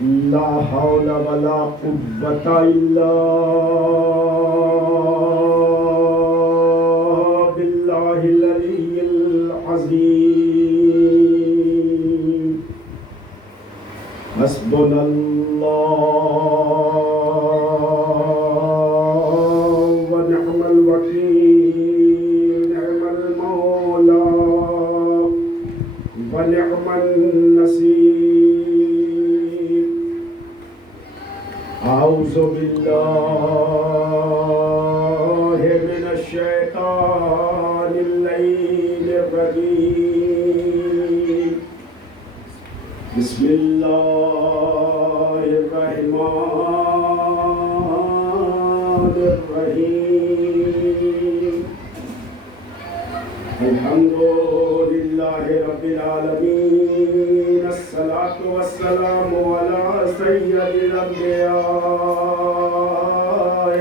لا حول ولا قوة إلا بالله العلي العظيم. حسبنا الله ونعم الوكيل، نعم المولى ونعم النصير. أعوذ بالله من الشيطان اللعين الرجيم. بسم الله الرحمن الرحيم. الحمد لله رب العالمين، الصلاة والسلام على سيد الأنبياء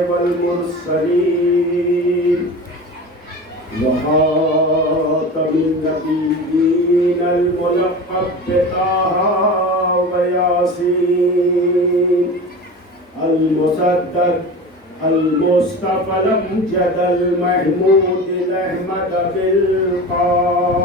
والمرسلين وخاتم النبيين الملقب بطه وياسين، المصدق المصطفى الأمجد المحمود الأحمد بالقاسم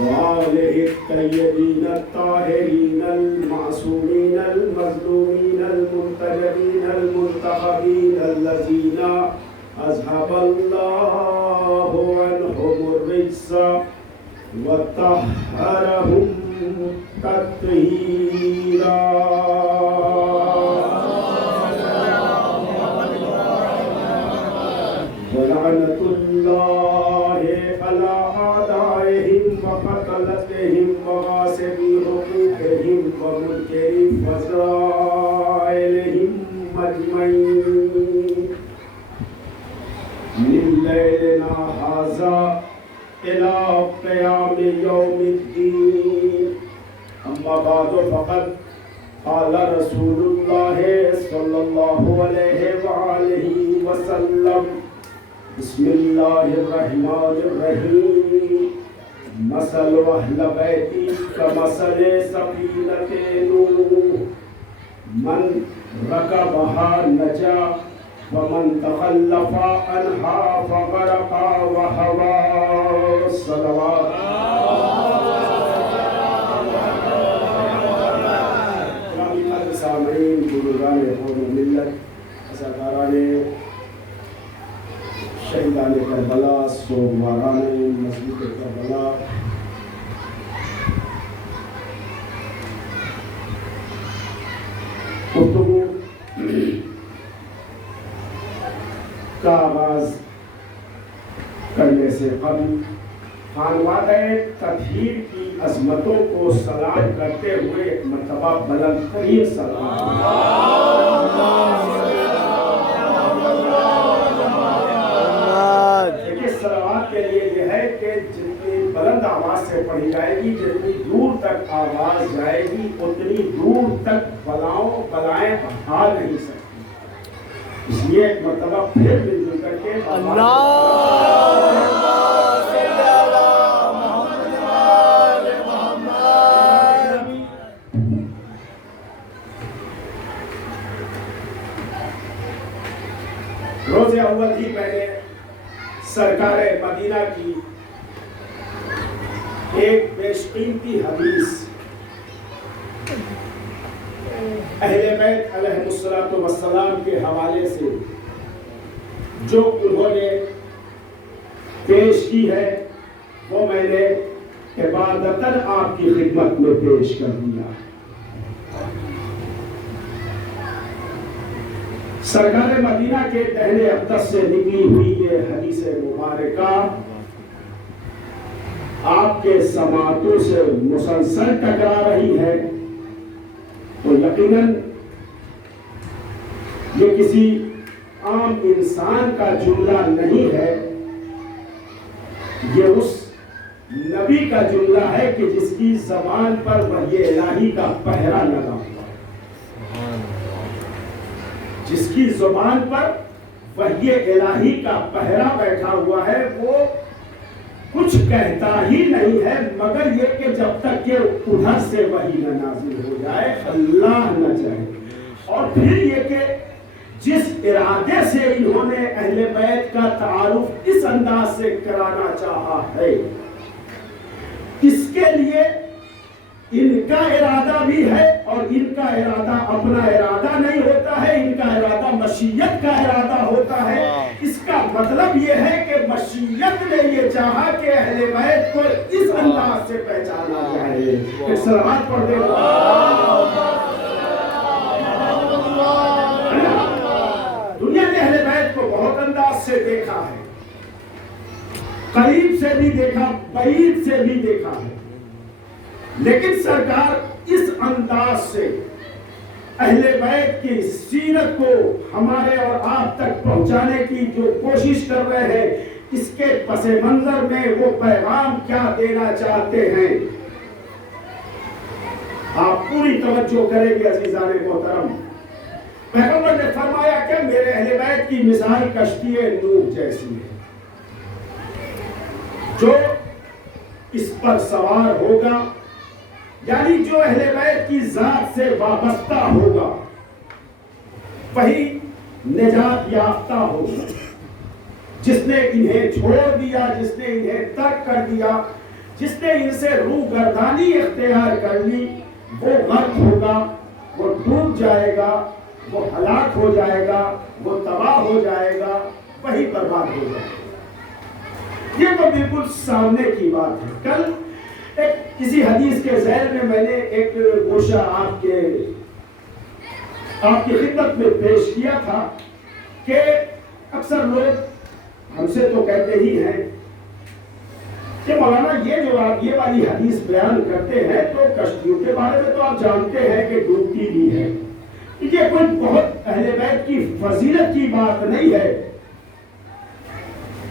وآله الطيبين الطاهرين المعصومين المظلومين المنتجبين المنتخبين الذين أذهب الله عنهم الرجس وطهرهم تطهيرا. ولعنة الله على أعدائهم وقتلتهم وغاصبي حقوقهم ومنكري فضائلهم أجمعين من ليلنا هذا إلى قيام يوم الدين. أما بعد فقد قال رسول الله صلى الله عليه وآله وسلم: بسم الله الرحمن الرحيم. مثل أهل بيتي كمثل سفينة نوح، من ركبها نجا ومن تخلف عنها فغرق وهوى. الصلوات. سامعین، بزرگان قوم و ملت، عزاداران شہیدان کربلا، سوگواران مسجد کربلا، گفتگو کا آغاز کرنے سے قبل خانوادہ تطہیر کی عظمتوں کو سلام کرتے ہوئے ایک مرتبہ بلند ترین سلام. دیکھیے، صلوات کے لیے یہ ہے کہ جتنی بلند آواز سے پڑھی جائے گی، جتنی دور تک آواز جائے گی، اتنی دور تک بلائیں بڑھا نہیں سکتی. اس لیے ایک مرتبہ پھر مل جل کر کے روز اول ہی پہلے سرکار مدینہ کی ایک بیش قیمتی حدیث اہل بیت علیہ السلام کے حوالے سے جو انہوں نے پیش کی ہے، وہ میں نے عبادتاً آپ کی خدمت میں پیش کر دیا. سرکار مدینہ کے دہنے اقدس سے نکلی ہوئی یہ حدیث مبارکہ آپ کے سماعتوں سے مسلسل ٹکرا رہی ہے، تو یقیناً یہ کسی عام انسان کا جملہ نہیں ہے، یہ اس نبی کا جملہ ہے کہ جس کی زبان پر وحی الہی کا پہرا لگا ہوا، جس کی زبان پر وحی الہی کا پہرا بیٹھا ہوا ہے، وہ کچھ کہتا ہی نہیں ہے مگر یہ کہ جب تک کہ ادھر سے وحی نہ نازل ہو جائے، اللہ نہ چاہے۔ اور پھر یہ کہ جس ارادے سے انہوں نے اہل بیت کا تعارف اس انداز سے کرانا چاہا ہے، اس کے لیے ان کا ارادہ بھی ہے، اور ان کا ارادہ اپنا ارادہ نہیں ہوتا ہے، ان کا ارادہ مشیت کا ارادہ ہوتا ہے۔ اس کا مطلب یہ ہے کہ مشیت نے یہ چاہا کہ اہل بیت کو اس انداز سے پہچانا جائے۔ ایک صلوات پڑھ دے۔ دنیا نے اہل بیت کو بہت انداز سے دیکھا ہے، قریب سے بھی دیکھا، بعید سے بھی دیکھا ہے، لیکن سرکار اس انداز سے اہل بیت کی سیرت کو ہمارے اور آپ تک پہنچانے کی جو کوشش کر رہے ہیں، اس کے پس منظر میں وہ پیغام کیا دینا چاہتے ہیں، آپ پوری توجہ کریں گے عزیزان محترم۔ پیغمبر نے فرمایا کہ میرے اہل بیت کی مثال کشتی نوح جیسی ہے، جو اس پر سوار ہوگا، یعنی جو اہل بیت کی ذات سے وابستہ ہوگا وہی نجات یافتہ ہوگا۔ جس نے انہیں چھوڑ دیا، جس نے انہیں ترک کر دیا، جس نے ان سے روگردانی اختیار کر لی، وہ غرق ہوگا، وہ ڈوب جائے گا، وہ ہلاک ہو جائے گا، وہ تباہ ہو جائے گا، وہی برباد ہو جائے گا۔ یہ تو بالکل سامنے کی بات ہے۔ کل کسی حدیث کے ذیل میں نے ایک گوشہ آپ کی خدمت میں پیش کیا تھا کہ اکثر لوگ ہم سے تو کہتے ہی ہیں کہ مولانا یہ جو آپ یہ والی حدیث بیان کرتے ہیں تو کشتیوں کے بارے میں تو آپ جانتے ہیں کہ ڈوبتی بھی ہے، یہ کوئی بہت اہل بیت کی فضیلت کی بات نہیں ہے۔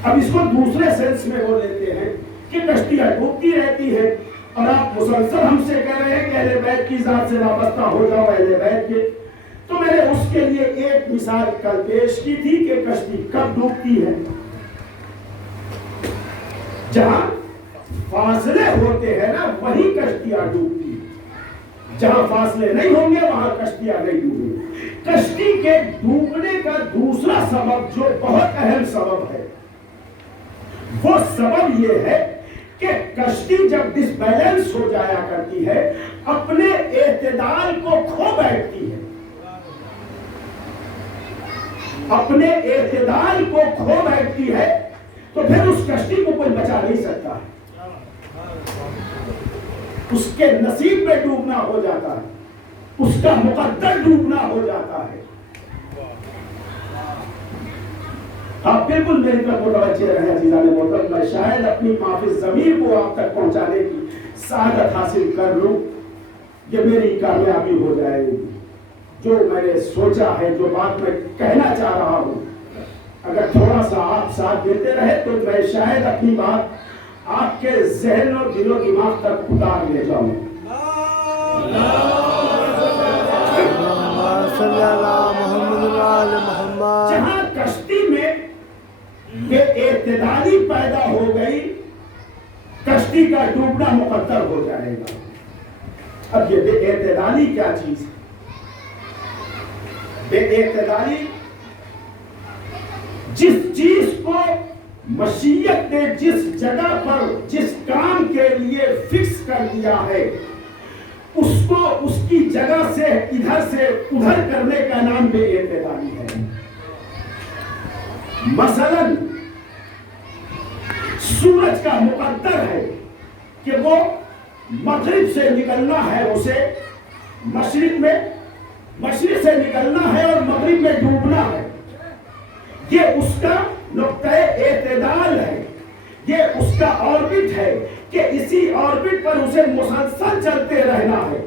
اب اس کو دوسرے سینس میں وہ لیتے ہیں کہ کشتیاں ڈوبتی رہتی ہے، اور آپ مسلسل ہم سے کہہ رہے ہیں کہ اہل بیت کی ذات سے وابستہ ہو جاؤ اہل بیت کے۔ تو میں نے اس کے لیے ایک مثال کل پیش کی تھی کہ کشتی کب ڈوبتی ہے، جہاں فاصلے ہوتے ہیں نا وہی کشتیاں ڈوبتی ہیں، جہاں فاصلے نہیں ہوں گے وہاں کشتیاں نہیں ڈوبیں گی۔ کشتی کے ڈوبنے کا دوسرا سبب جو بہت اہم سبب ہے، وہ سبب یہ ہے کہ کشتی جب ڈس بیلنس ہو جایا کرتی ہے، اپنے اعتدال کو کھو بیٹھتی ہے، اپنے اعتدال کو کھو بیٹھتی ہے، تو پھر اس کشتی کو کوئی بچا نہیں سکتا ہے، اس کے نصیب میں ڈوبنا ہو جاتا ہے، اس کا مقدر ڈوبنا ہو جاتا ہے۔ آپ بالکل میری طرف متوجہ رہیں عزیزان محترم، میں شاید اپنی معافی ضمیر کو آپ تک پہنچانے کی سعادت حاصل کر لوں، یہ میری کامیابی ہو جائے گی۔ جو میں نے سوچا ہے، جو بات میں کہنا چاہ رہا ہوں، اگر تھوڑا سا آپ ساتھ دیتے رہے تو میں شاید اپنی بات آپ کے ذہن اور دل و دماغ تک اتار لے جاؤں۔ جہاں کشتی میں بے اعتدالی پیدا ہو گئی، کشتی کا ڈوبنا مقدر ہو جائے گا۔ اب یہ بے اعتدالی کیا چیز ہے؟ بے اعتدالی جس چیز کو مشیت نے جس جگہ پر جس کام کے لیے فکس کر دیا ہے، اس کو اس کی جگہ سے ادھر سے ادھر کرنے کا نام بے اعتدالی ہے۔ مثلا سورج کا مقدر ہے کہ وہ مغرب سے نکلنا ہے، اسے مشرق سے نکلنا ہے اور مغرب میں ڈوبنا ہے، یہ اس کا نقطہ اعتدال ہے، یہ اس کا آربٹ ہے کہ اسی آربٹ پر اسے مسلسل چلتے رہنا ہے۔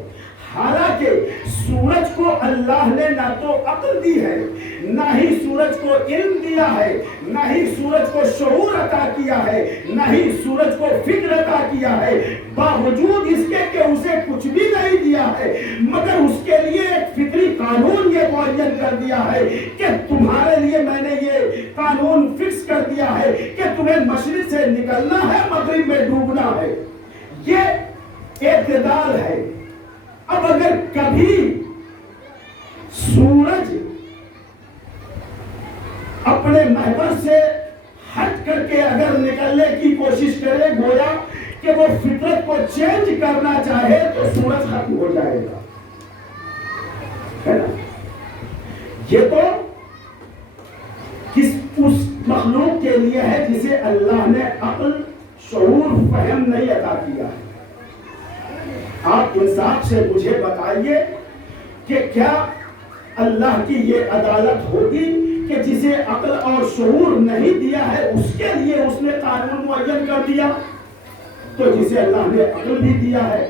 حالانکہ سورج کو اللہ نے نہ تو عقل دی ہے، نہ ہی سورج کو علم دیا ہے، نہ ہی سورج کو شعور عطا کیا ہے، نہ ہی سورج کو فکر عطا کیا ہے، باوجود اس کے کہ اسے کچھ بھی نہیں دیا ہے، مگر اس کے لیے ایک فطری قانون یہ معین کر دیا ہے کہ تمہارے لیے میں نے یہ قانون فکس کر دیا ہے کہ تمہیں مشرق سے نکلنا ہے، مغرب میں ڈوبنا ہے۔ یہ اعتدال ہے۔ اب اگر کبھی سورج اپنے محور سے ہٹ کر کے اگر نکلنے کی کوشش کرے، گویا کہ وہ فطرت کو چینج کرنا چاہے، تو سورج ختم ہو جائے گا، ہے نا؟ یہ تو اس مخلوق کے لیے ہے جسے اللہ نے عقل، شعور، فہم نہیں عطا کیا ہے۔ آپ انصاف سے مجھے بتائیے کہ کیا اللہ کی یہ عدالت ہوگی کہ جسے عقل اور شعور نہیں دیا ہے اس کے لیے اس نے قانون معین کر دیا؟ تو جسے اللہ نے عقل بھی دیا ہے،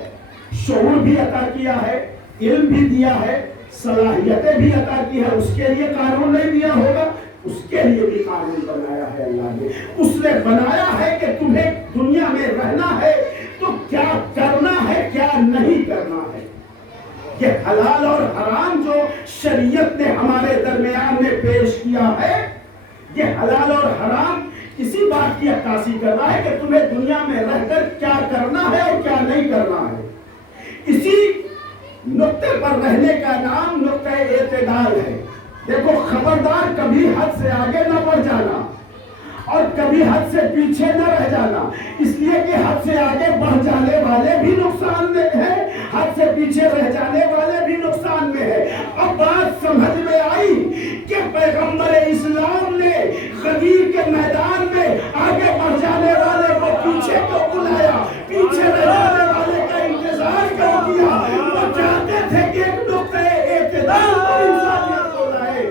شعور بھی عطا کیا ہے، علم بھی دیا ہے، صلاحیتیں بھی عطا کی ہے، اس کے لیے قانون نہیں دیا ہوگا؟ اس کے لیے بھی قانون بنایا ہے اللہ نے۔ اس نے بنایا ہے کہ تمہیں دنیا میں رہنا ہے تو کیا کرنا ہے، کیا نہیں کرنا ہے۔ یہ حلال اور حرام جو شریعت نے ہمارے درمیان میں پیش کیا ہے، یہ حلال اور حرام اسی بات کی عکاسی کر رہا ہے کہ تمہیں دنیا میں رہ کر کیا کرنا ہے اور کیا نہیں کرنا ہے۔ اسی نقطے پر رہنے کا نام نقطہ اعتدال ہے۔ دیکھو، خبردار کبھی حد سے آگے نہ بڑھ جانا اور کبھی حد سے پیچھے نہ رہ جانا، اس لیے کہ حد سے آگے بڑھ جانے والے بھی نقصان میں ہیں، حد سے پیچھے رہ جانے والے بھی نقصان میں ہیں۔ اب بات سمجھ میں آئی کہ پیغمبر اسلام نے غدیر کے میدان میں آگے بڑھ جانے والے کو پیچھے کیوں بلایا، پیچھے رہ جانے والے کا انتظار کیوں کیا؟ وہ چاہتے تھے کہ ایک نقطہ اعتدال پر انسانیت کو لائے۔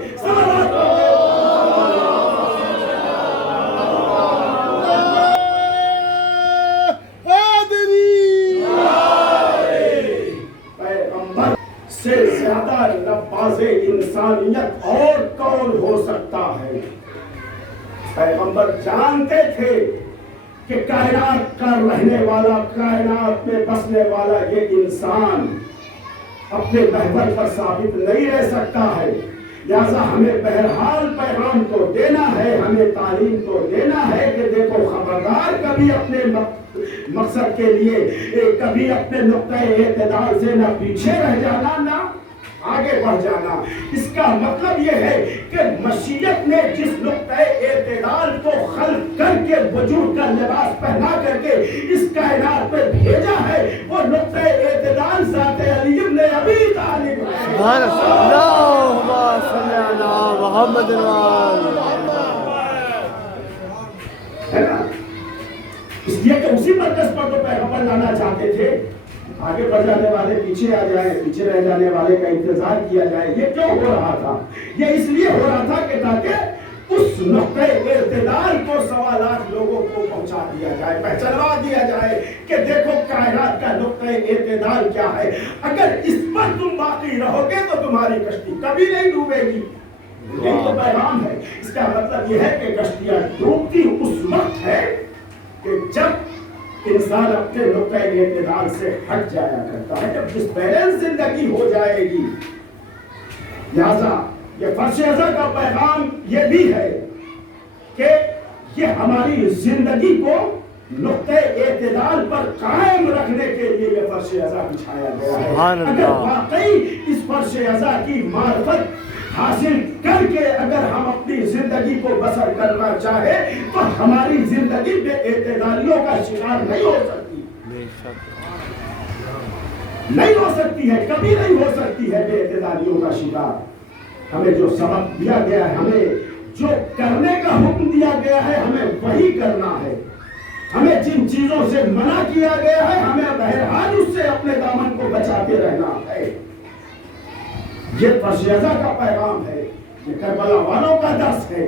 سے زیادہ نواز انسانیت اور کون ہو سکتا ہے؟ پیغمبر جانتے تھے کہ کائنات کا رہنے والا، کائنات میں بسنے والا یہ انسان اپنے محور پر ثابت نہیں رہ سکتا ہے، لہذا ہمیں بہرحال پیغام تو دینا ہے، ہمیں تعلیم تو دینا ہے کہ دیکھو خبردار کبھی اپنے مقصد کے لیے کبھی اپنے نقطہ اعتدال سے نہ پیچھے رہ جانا نہ آگے بڑھ جانا۔ اس کا مطلب یہ ہے کہ مشیت نے جس نقطہ اعتدال کو خلق کر کے وجود کا لباس پہنا کر کے اس کائنات میں بھیجا ہے، وہ نقطہ اعتدال ذات علی ابن ابی طالب ہے نا؟ اس لیے کہ اسی مرکز پر تو پیغمبر لانا چاہتے تھے۔ آگے بڑھ جانے والے پیچھے آ جائیں، پیچھے رہ جانے والے کا انتظار کیا جائے۔ یہ کیوں ہو رہا تھا؟ یہ اس لیے ہو رہا تھا کہ تاکہ اس نقطہ اعتدال کو 1.25 لاکھ لوگوں کو پہنچا دیا جائے، پہچانوا دیا جائے کہ دیکھو کائنات کا نقطہ اعتدال کیا ہے۔ اگر اس پر تم باقی رہو گے تو تمہاری کشتی کبھی نہیں ڈوبے گی۔ یہی تو پیغام ہے۔ اس کا مطلب یہ ہے کہ کشتیاں ڈوبتی اس وقت ہے کہ جب انسان اپنے نقطہ اعتدال سے ہٹ جایا کرتا ہے، جب ڈس بیلنس زندگی ہو جائے گی۔ لہذا یہ فرش ازاں کا پیغام یہ بھی ہے کہ یہ ہماری زندگی کو نقطہ اعتدال پر قائم رکھنے کے لیے یہ فرش ازاں بچھایا گیا ہے۔ اگر واقعی اس فرش ازاں کی معرفت حاصل کر کے اگر ہم اپنی زندگی کو بسر کرنا چاہیں تو ہماری زندگی بے اعتدالیوں کا شکار نہیں ہو سکتی، نہیں ہو سکتی ہے، کبھی نہیں ہو سکتی ہے بے اعتدالیوں کا شکار۔ ہمیں جو سبق دیا گیا ہے، ہمیں جو کرنے کا حکم دیا گیا ہے، ہمیں وہی کرنا ہے۔ ہمیں جن چیزوں سے منع کیا گیا ہے، ہمیں بہرحال اس سے اپنے دامن کو بچاتے رہنا ہے۔ یہ فرش ازاں کا پیغام ہے، یہ کربلا والوں کا درس ہے،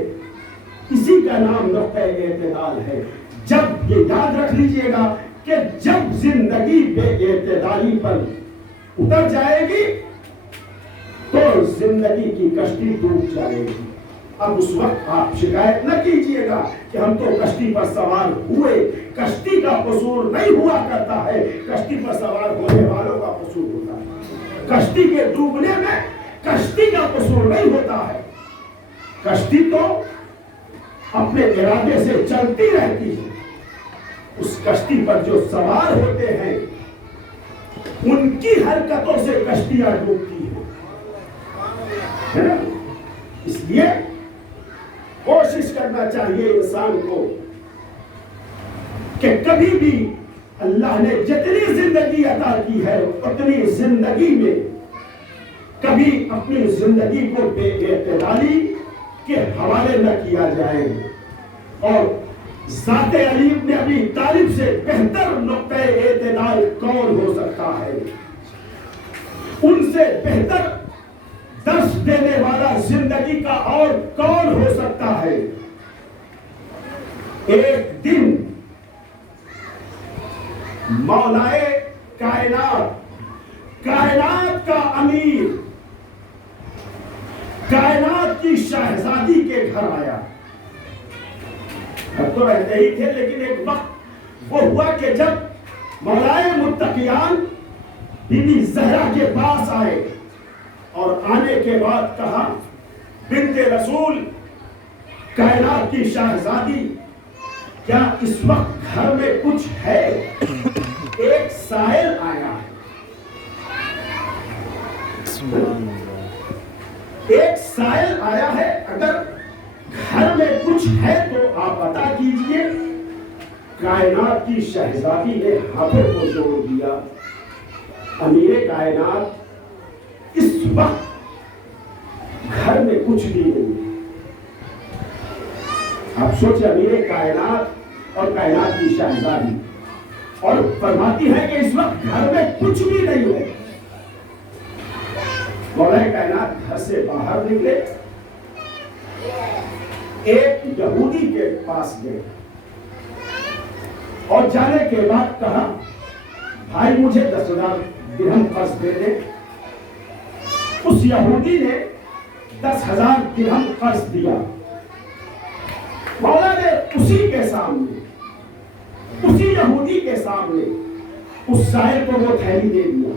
اسی کا نام نقطہ اعتدال ہے۔ جب یہ یاد رکھ لیجئے گا کہ جب زندگی بے اعتدالی پر اتر جائے گی تو زندگی کی کشتی ڈوب جائے گی۔ اب اس وقت آپ شکایت نہ کیجئے گا کہ ہم تو کشتی پر سوار ہوئے، کشتی کا قصور نہیں ہوا کرتا ہے، کشتی پر سوار ہونے والوں کا قصور ہوتا ہے۔ کشتی کے ڈوبنے میں کشتی کا قصور نہیں ہوتا ہے، کشتی تو اپنے ارادے سے چلتی رہتی ہے۔ اس کشتی پر جو سوار ہوتے ہیں ان کی حرکتوں سے کشتیاں ڈوبتی ہیں، ہے نا؟ اس لیے کوشش کرنا چاہیے انسان کو کہ کبھی بھی اللہ نے جتنی زندگی عطا کی ہے اتنی زندگی میں کبھی اپنی زندگی کو بے اعتدالی کے حوالے نہ کیا جائے۔ اور ذات علی ابن ابی طالب سے بہتر نقطہ اعتدال کون ہو سکتا ہے؟ ان سے بہتر درس دینے والا زندگی کا اور کون ہو سکتا ہے؟ ایک دن مولائے کائنات، کائنات کا امیر، کائنات کی شہزادی کے گھر آیا۔ اب تو رہتے ہی تھے، لیکن ایک وقت وہ ہوا کہ جب مولائے متقیان بی بی زہرا کے پاس آئے اور آنے کے بعد کہا، بنت رسول، کائنات کی شہزادی، کیا اس وقت گھر میں کچھ ہے؟ ایک سائل آیا ہے، ایک سائل آیا ہے، اگر گھر میں کچھ ہے تو آپ عطا کیجئے۔ کائنات کی شہزادی نے ہاتھوں کو جوڑ دیا، امیر کائنات اس وقت گھر میں کچھ بھی نہیں۔ آپ سوچیں، امیر کائنات اور کائنات کی شہزادی، اور فرماتی ہے کہ اس وقت گھر میں کچھ بھی نہیں ہے۔ مولا کائنات گھر سے باہر نکلے، ایک یہودی کے پاس گئے اور جانے کے بعد کہا، بھائی مجھے 10,000 درہم قرض دے دے۔ اس یہودی نے 10,000 درہم قرض دیا۔ مولا نے اسی کے سامنے، اسی یہودی کے سامنے اس سائل کو وہ تھیلی دے دیا،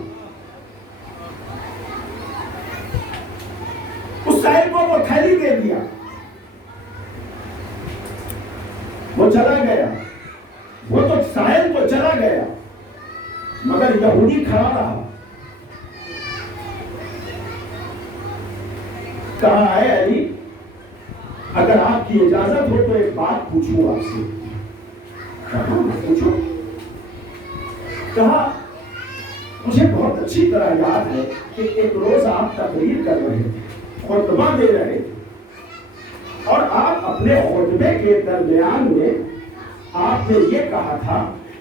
اس سائل کو وہ تھیلی دے دیا۔ وہ چلا گیا، وہ تو سائل تو چلا گیا مگر یہودی کھڑا رہا۔ کہا، ہے علی، اگر آپ کی اجازت ہو تو ایک بات پوچھوں آپ سے۔ کہا، پوچھو۔ کہا، مجھے بہت اچھی طرح یاد ہے کہ ایک روز آپ تقریر کر رہے تھے، خطبہ دے رہے تھے، اور آپ اپنے خطبے کے درمیان میں آپ نے یہ کہا تھا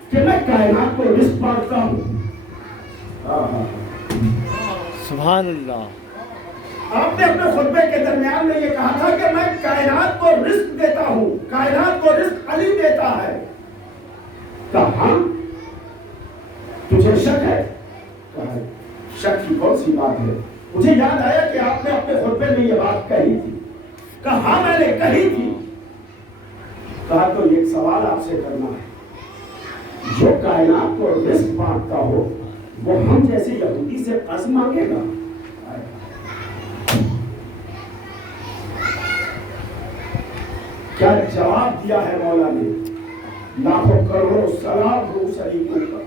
کہ میں کائنات کو رزق بانٹتا ہوں۔ سبحان اللہ۔ آپ نے اپنے خطبے کے درمیان میں یہ کہا تھا کہ میں کائنات کو رزق دیتا ہوں، کائنات کو رزق علی دیتا ہے۔ کہا، تجھے شک ہے؟ کہا، شک کی کون سی بات ہے؟ مجھے یاد آیا کہ آپ نے اپنے خطبے میں یہ بات کہی تھی۔ کہا، ہاں میں نے کہی تھی۔ کہا، تو ایک سوال آپ سے کرنا ہے، جو کائنات کو رزق بانٹتا ہو وہ ہم جیسے یہودی سے قرض مانگے گا؟ کیا جواب دیا ہے مولا نے؟ لاکھوں کروڑوں سلام ہو اس علی کے اوپر۔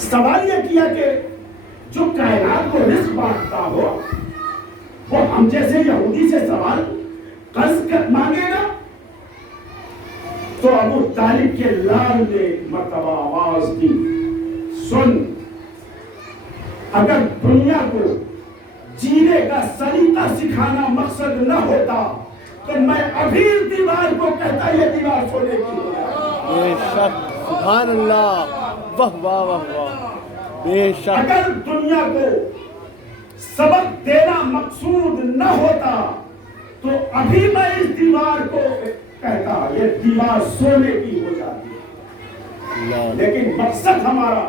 سوال یہ کیا کہ جو کائنات کو رزق بانٹتا ہو وہ ہم جیسے یہودی سے سوال قرض مانگے گا؟ تو ابو طالب کے لال نے مرتبہ آواز دی، سن، اگر دنیا کو جینے کا سلیقہ سکھانا مقصد نہ ہوتا تو میں ابھی دیوار کو کہتا یہ دیوار سونے کی ہو جائے۔ بے شک، سبحان اللہ، واہ واہ واہ واہ، بے شک۔ اگر دنیا کو سبق دینا مقصود نہ ہوتا تو ابھی میں اس دیوار کو کہتا یہ دیوار سونے کی ہو جاتی، لیکن مقصد ہمارا